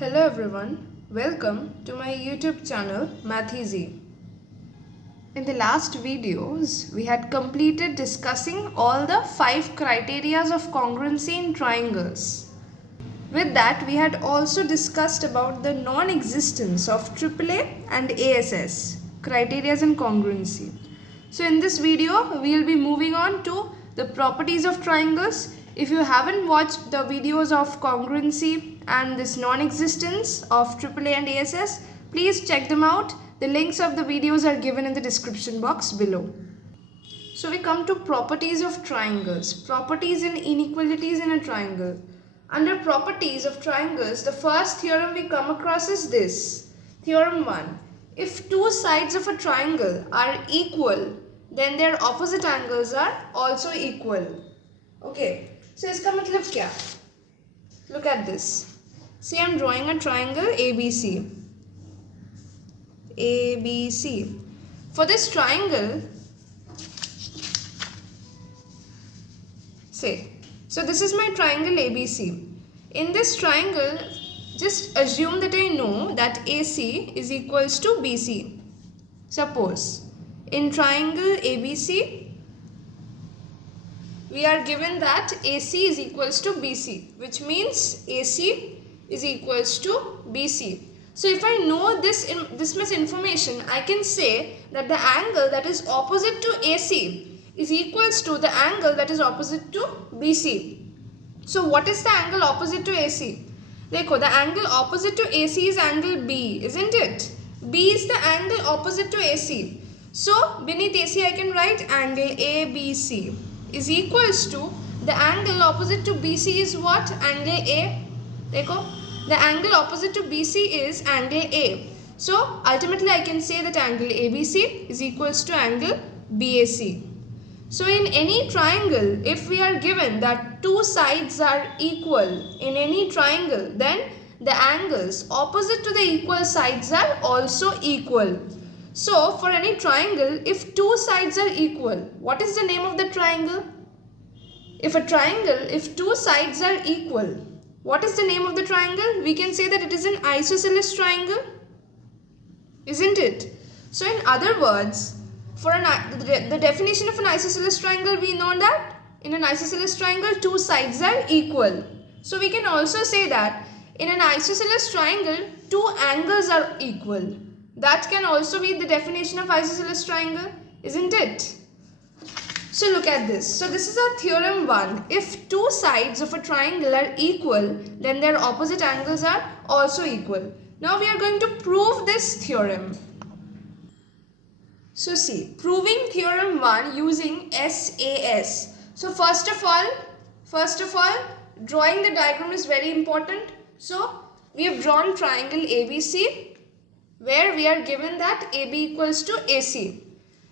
Hello everyone, welcome to my YouTube channel Math Easy. In the last videos, we had completed discussing all the 5 criterias of congruency in triangles. With that, we had also discussed about the non-existence of AAA and ASS, criterias in congruency. So in this video, we will be moving on to the properties of triangles. If you haven't watched the videos of congruency and this non-existence of AAA and ASS, please check them out. The links of the videos are given in the description box below. So we come to properties of triangles, properties and inequalities in a triangle. Under properties of triangles, the first theorem we come across is this. Theorem 1. If two sides of a triangle are equal, then their opposite angles are also equal. Okay, so इसका मतलब क्या? Look at this. See, I am drawing a triangle ABC. ABC. For this triangle, so this is my triangle ABC. In this triangle, just assume that I know that AC is equals to BC. Suppose in triangle ABC, we are given that AC is equals to BC, which means AC is equals to BC. So if I know this much information, I can say that the angle that is opposite to AC is equals to the angle that is opposite to BC. So what is the angle opposite to AC? देखो, the angle opposite to AC is angle B, isn't it? B is the angle opposite to AC. So beneath AC I can write angle ABC is equals to the angle opposite to BC is what? Angle A. देखो, the angle opposite to BC is angle A. So ultimately I can say that angle ABC is equals to angle BAC. So in any triangle, if we are given that two sides are equal in any triangle, then the angles opposite to the equal sides are also equal. So for any triangle, if two sides are equal, what is the name of the triangle? If two sides are equal, what is the name of the triangle? We can say that it is an isosceles triangle, isn't it? So in other words, for the definition of an isosceles triangle, we know that in an isosceles triangle, two sides are equal. So we can also say that in an isosceles triangle, two angles are equal. That can also be the definition of isosceles triangle, isn't it? So look at this. So this is our theorem 1. If two sides of a triangle are equal, then their opposite angles are also equal. Now we are going to prove this theorem. So see, proving theorem 1 using SAS. So first of all, drawing the diagram is very important. So we have drawn triangle ABC where we are given that AB equals to AC.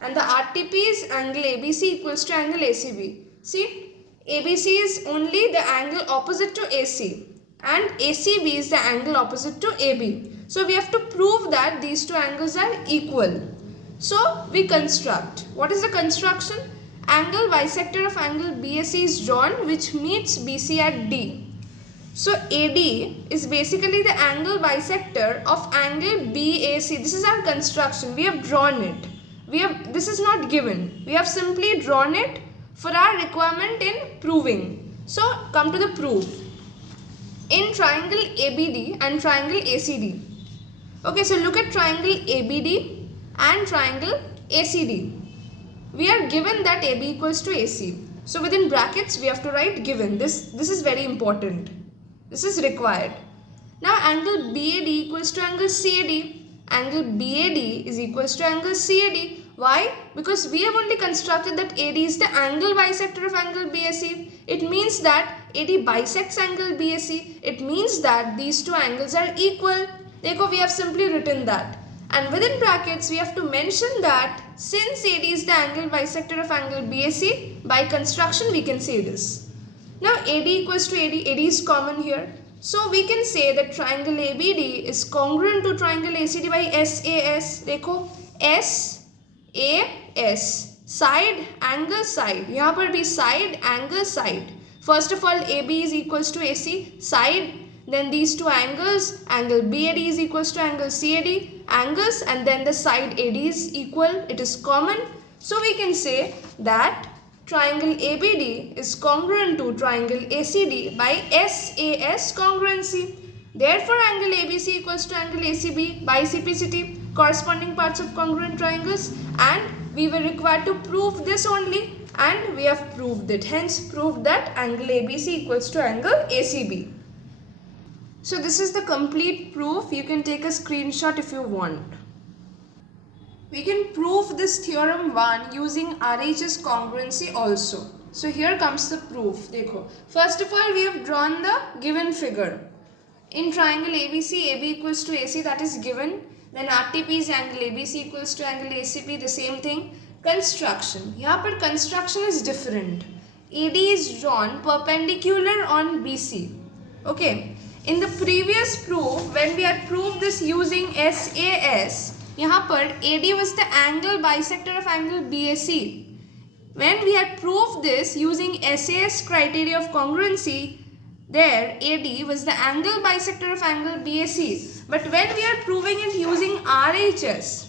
And the RTP is angle ABC equals to angle ACB. See, ABC is only the angle opposite to AC and ACB is the angle opposite to AB. So we have to prove that these two angles are equal. So we construct. What is the construction? Angle bisector of angle BAC is drawn which meets BC at D. So AD is basically the angle bisector of angle BAC. This is our construction. We have drawn it. This is not given. We have simply drawn it for our requirement in proving. So come to the proof. In triangle ABD and triangle ACD. Okay, so look at triangle ABD and triangle ACD. We are given that AB equals to AC. So within brackets we have to write given. This is very important. This is required. Now angle BAD equals to angle CAD. Angle BAD is equals to angle CAD. Why? Because we have only constructed that AD is the angle bisector of angle BAC. It means that AD bisects angle BAC. It means that these two angles are equal. Therefore, we have simply written that. And within brackets, we have to mention that since AD is the angle bisector of angle BAC, by construction we can say this. Now AD equals to AD, AD is common here. So we can say that triangle ABD is congruent to triangle ACD by SAS. देखो SAS, side, angle, side. यहाँ पर भी side, angle, side. First of all, AB is equals to AC, side then these two angles, angle BAD is equals to angle CAD, angles, and then the side AD is equal, it is common. So we can say that triangle ABD is congruent to triangle ACD by SAS congruency. Therefore, angle ABC equals to angle ACB by CPCT, corresponding parts of congruent triangles, and we were required to prove this only, and we have proved it. Hence, proved that angle ABC equals to angle ACB. So this is the complete proof. You can take a screenshot if you want. We can prove this theorem 1 using RHS congruency also. So here comes the proof. Dekho. First of all, we have drawn the given figure. In triangle ABC, AB equals to AC, that is given. Then RTP is angle ABC equals to angle ACP, the same thing. Construction. Here पर construction is different. AD is drawn perpendicular on BC. Okay. In the previous proof, when we had proved this using SAS, यहाँ पर AD was the angle bisector of angle BAC. When we had proved this using SAS criteria of congruency, there AD was the angle bisector of angle BAC. But when we are proving it using RHS,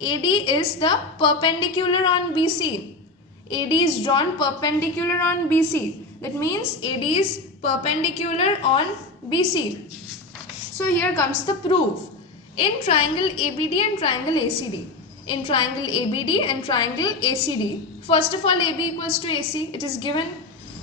AD is the perpendicular on BC. AD is drawn perpendicular on BC. That means AD is perpendicular on BC. So here comes the proof. In triangle ABD and triangle ACD. In triangle ABD and triangle ACD. First of all, AB equals to AC. It is given.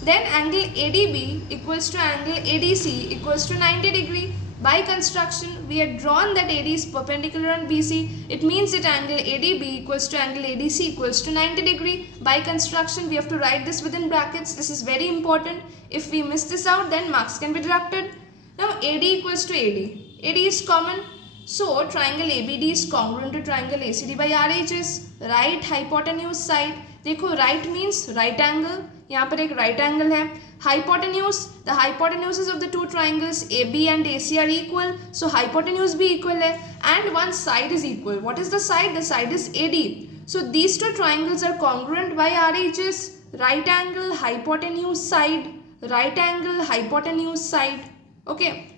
Then angle ADB equals to angle ADC equals to 90 degree. By construction, we had drawn that AD is perpendicular on BC. It means that angle ADB equals to angle ADC equals to 90 degree. By construction, we have to write this within brackets. This is very important. If we miss this out, then marks can be deducted. Now AD equals to AD. AD is common. So triangle ABD is congruent to triangle ACD by RHS. Right hypotenuse side. देखो right means right angle. यहाँ पर एक right angle है. Hypotenuse. The hypotenuses of the two triangles AB and AC are equal. So hypotenuse भी equal है. And one side is equal. What is the side? The side is AD. So these two triangles are congruent by RHS. Right angle, hypotenuse side. Right angle, hypotenuse side. Okay.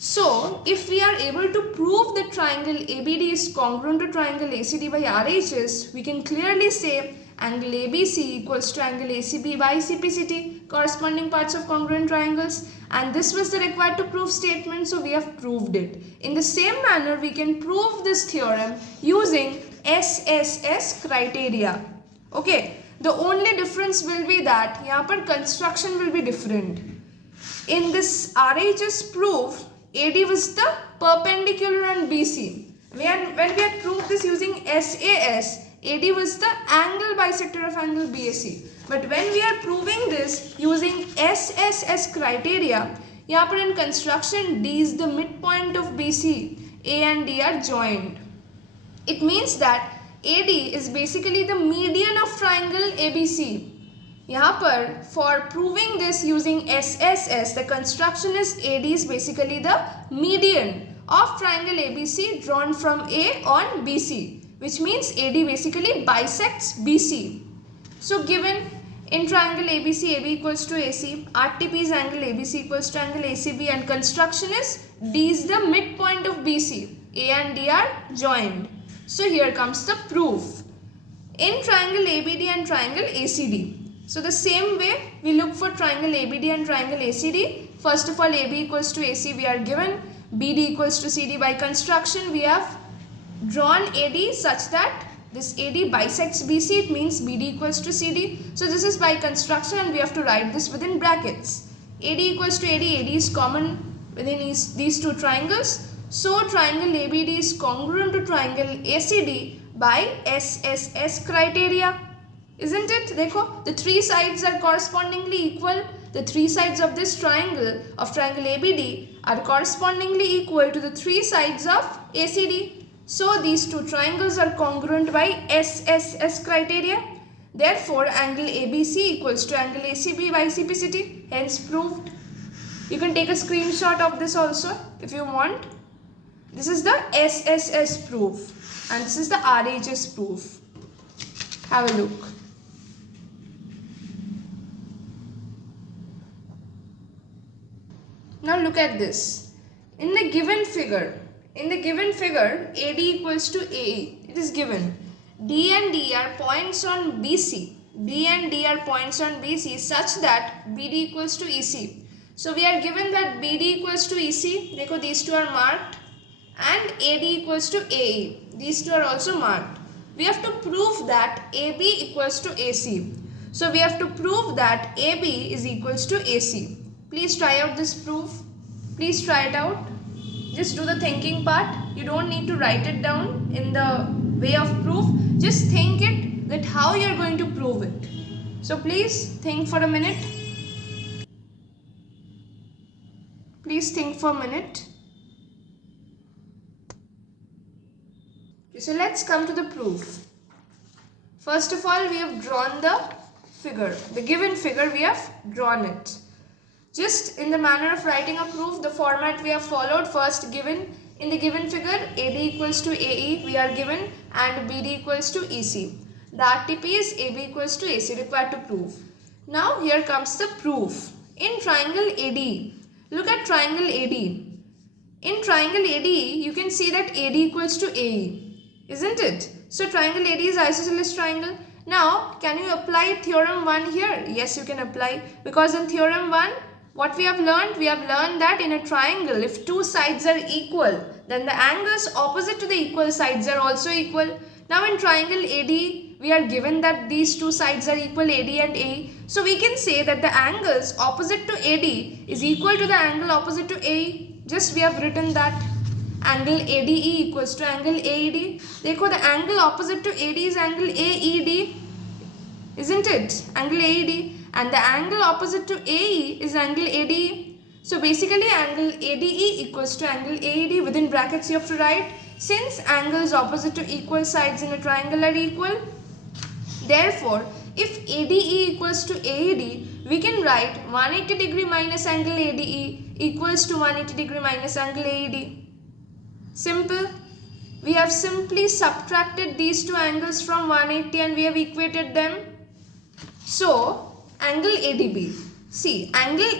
So, if we are able to prove that triangle ABD is congruent to triangle ACD by RHS, we can clearly say angle ABC equals to angle ACB by CPCT, corresponding parts of congruent triangles, and this was the required to prove statement, so we have proved it. In the same manner, we can prove this theorem using SSS criteria. Okay, the only difference will be that यहाँ पर construction will be different. In this RHS proof, AD was the perpendicular on BC. When we had proved this using SAS, AD was the angle bisector of angle BAC. But when we are proving this using SSS criteria, यहाँ पर in construction D is the midpoint of BC. A and D are joined. It means that AD is basically the median of triangle ABC. यहाँ पर for proving this using SSS, the construction is AD is basically the median of triangle ABC drawn from A on BC, which means AD basically bisects BC. So given in triangle ABC, AB equals to AC, RTP is angle ABC equals to angle ACB, and construction is D is the midpoint of BC. A and D are joined. So here comes the proof. In triangle ABD and triangle ACD. So the same way we look for triangle ABD and triangle ACD. First of all, AB equals to AC we are given. BD equals to CD. By construction we have drawn AD such that this AD bisects BC. It means BD equals to CD. So this is by construction and we have to write this within brackets. AD equals to AD. AD is common within these two triangles. So triangle ABD is congruent to triangle ACD by SSS criteria. Isn't it? देखो, the three sides are correspondingly equal. The three sides of this triangle of triangle ABD are correspondingly equal to the three sides of ACD. So these two triangles are congruent by SSS criteria. Therefore, angle ABC equals to angle ACB by CPCT. Hence proved. You can take a screenshot of this also if you want. This is the SSS proof and this is the RHS proof. Have a look. Now look at this. In the given figure, AD equals to AE. It is given. D and D are points on BC. Such that BD equals to EC. So we are given that BD equals to EC. Dekho, these two are marked. And AD equals to AE. These two are also marked. We have to prove that AB equals to AC. So we have to prove that AB is equals to AC. Please try out this proof. Please try it out. Just do the thinking part. You don't need to write it down in the way of proof. Just think it that how you are going to prove it. So please think for a minute. Please think for a minute. Okay, so let's come to the proof. First of all, we have drawn the figure. The given figure, we have drawn it. Just in the manner of writing a proof, the format we have followed. First, given in the given figure, AD equals to AE we are given and BD equals to EC. The RTP is AB equals to AC required to prove. Now here comes the proof. In triangle AD, look at triangle AD. In triangle AD, you can see that AD equals to AE, isn't it? So triangle AD is isosceles triangle. Now, can you apply theorem 1 here? Yes, you can apply, because in theorem 1, what we have learned? We have learned that in a triangle, if two sides are equal, then the angles opposite to the equal sides are also equal. Now in triangle AD, we are given that these two sides are equal, AD and AE. So we can say that the angles opposite to AD is equal to the angle opposite to AE. Just we have written that. Angle ADE equals to angle AED. Dekho, the angle opposite to AD is angle AED, isn't it? Angle AED. And the angle opposite to AE is angle ADE. So basically angle ADE equals to angle AED. Within brackets you have to write, since angles opposite to equal sides in a triangle are equal, therefore if ADE equals to AED, we can write 180 degree minus angle ADE equals to 180 degree minus angle AED. Simple. We have simply subtracted these two angles from 180 and we have equated them. So, angle ADB. See, angle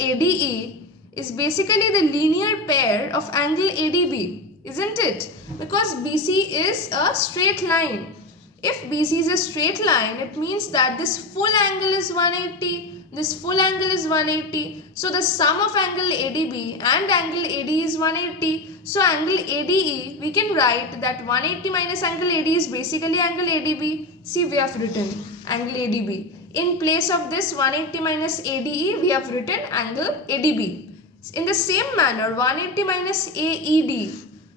ADE is basically the linear pair of angle ADB, isn't it? Because BC is a straight line. If BC is a straight line, it means that this full angle is 180. This full angle is 180. So the sum of angle ADB and angle AD is 180. So angle ADE, we can write that 180 minus angle AD is basically angle ADB. See, we have written angle ADB. In place of this 180 minus ADE, we have written angle ADB. In the same manner, 180 minus AED.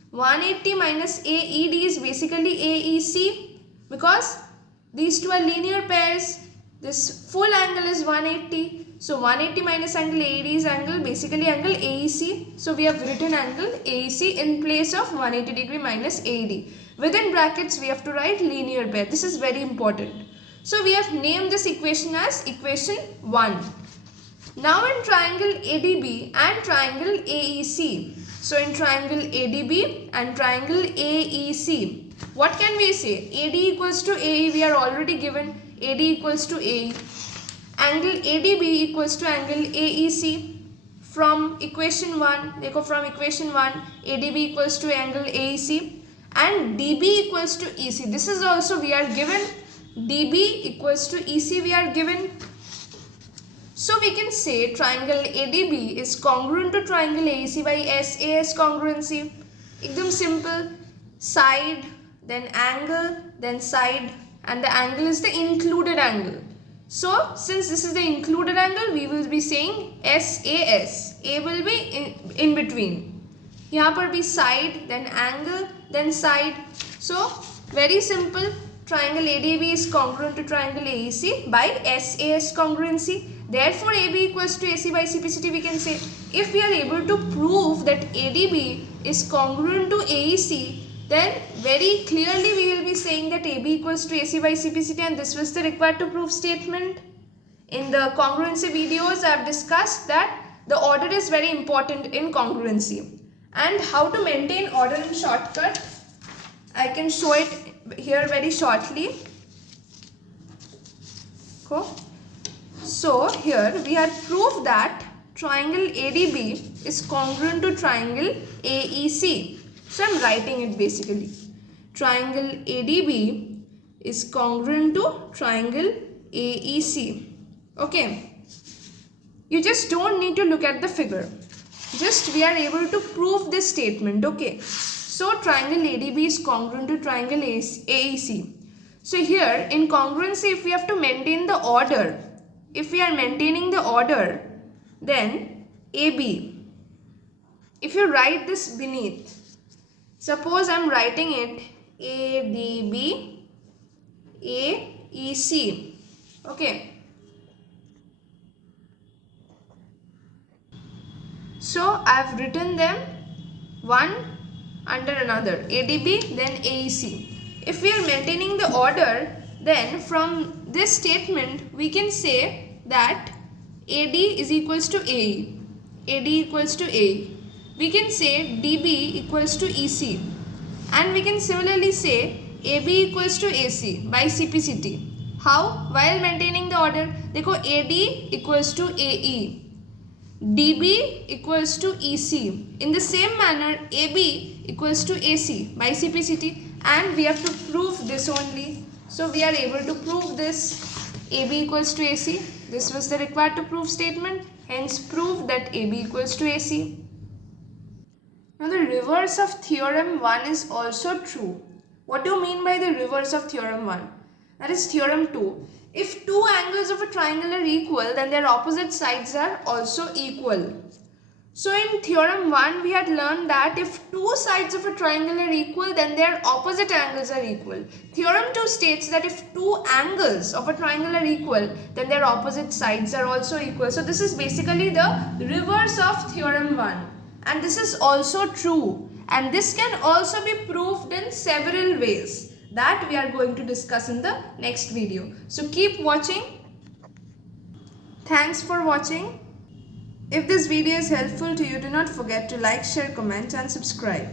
180 minus AED is basically AEC, because these two are linear pairs. This full angle is 180. So 180 minus angle AED is basically angle AEC. So we have written angle AEC in place of 180 degree minus AED. Within brackets we have to write linear pair. This is very important. So we have named this equation as equation 1. Now in triangle ADB and triangle AEC. So in triangle ADB and triangle AEC, what can we say? AD equals to AE, we are already given. AD equals to AE. Angle ADB equals to angle AEC. From equation 1, from equation 1, ADB equals to angle AEC. And DB equals to EC. This is also we are given. DB equals to EC we are given. So we can say triangle ADB is congruent to triangle AEC by SAS congruency. Ekdam simple. Side, then angle, then side, and the angle is the included angle. So since this is the included angle, we will be saying SAS. A will be in between. Here पर be side, then angle, then side. So very simple. Triangle ADB is congruent to triangle AEC by SAS congruency. Therefore, AB equals to AC by CPCT, we can say. If we are able to prove that ADB is congruent to AEC, then very clearly we will be saying that AB equals to AC by CPCT, and this was the required to prove statement. In the congruency videos, I have discussed that the order is very important in congruency. And how to maintain order in shortcut, I can show it here very shortly. Cool. So here we had proved that triangle ADB is congruent to triangle AEC. So I'm writing it basically. Triangle ADB is congruent to triangle AEC. Okay. You just don't need to look at the figure. Just we are able to prove this statement. Okay. So triangle ADB is congruent to triangle AEC. So here in congruency, if we have to maintain the order, if we are maintaining the order, then AB. If you write this beneath, suppose I am writing it ADB AEC. Okay. So I have written them one under another, ADB then AEC. If we are maintaining the order, then from this statement we can say that AD is equals to AE, AD equals to AE. We can say DB equals to EC, and we can similarly say AB equals to AC by CPCT. How? While maintaining the order, देखो AD equals to AE, DB equals to EC. In the same manner, AB equals to AC by CPCT, and we have to prove this only. So we are able to prove this AB equals to AC. This was the required to prove statement. Hence prove that AB equals to AC. Now the reverse of theorem 1 is also true. What do you mean by the reverse of theorem 1? That is theorem 2. If two angles of a triangle are equal, then their opposite sides are also equal. So in theorem 1, we had learned that if two sides of a triangle are equal, then their opposite angles are equal. Theorem 2 states that if two angles of a triangle are equal, then their opposite sides are also equal. So this is basically the reverse of theorem 1. And this is also true. And this can also be proved in several ways that we are going to discuss in the next video. So keep watching. Thanks for watching. If this video is helpful to you, do not forget to like, share, comment and subscribe.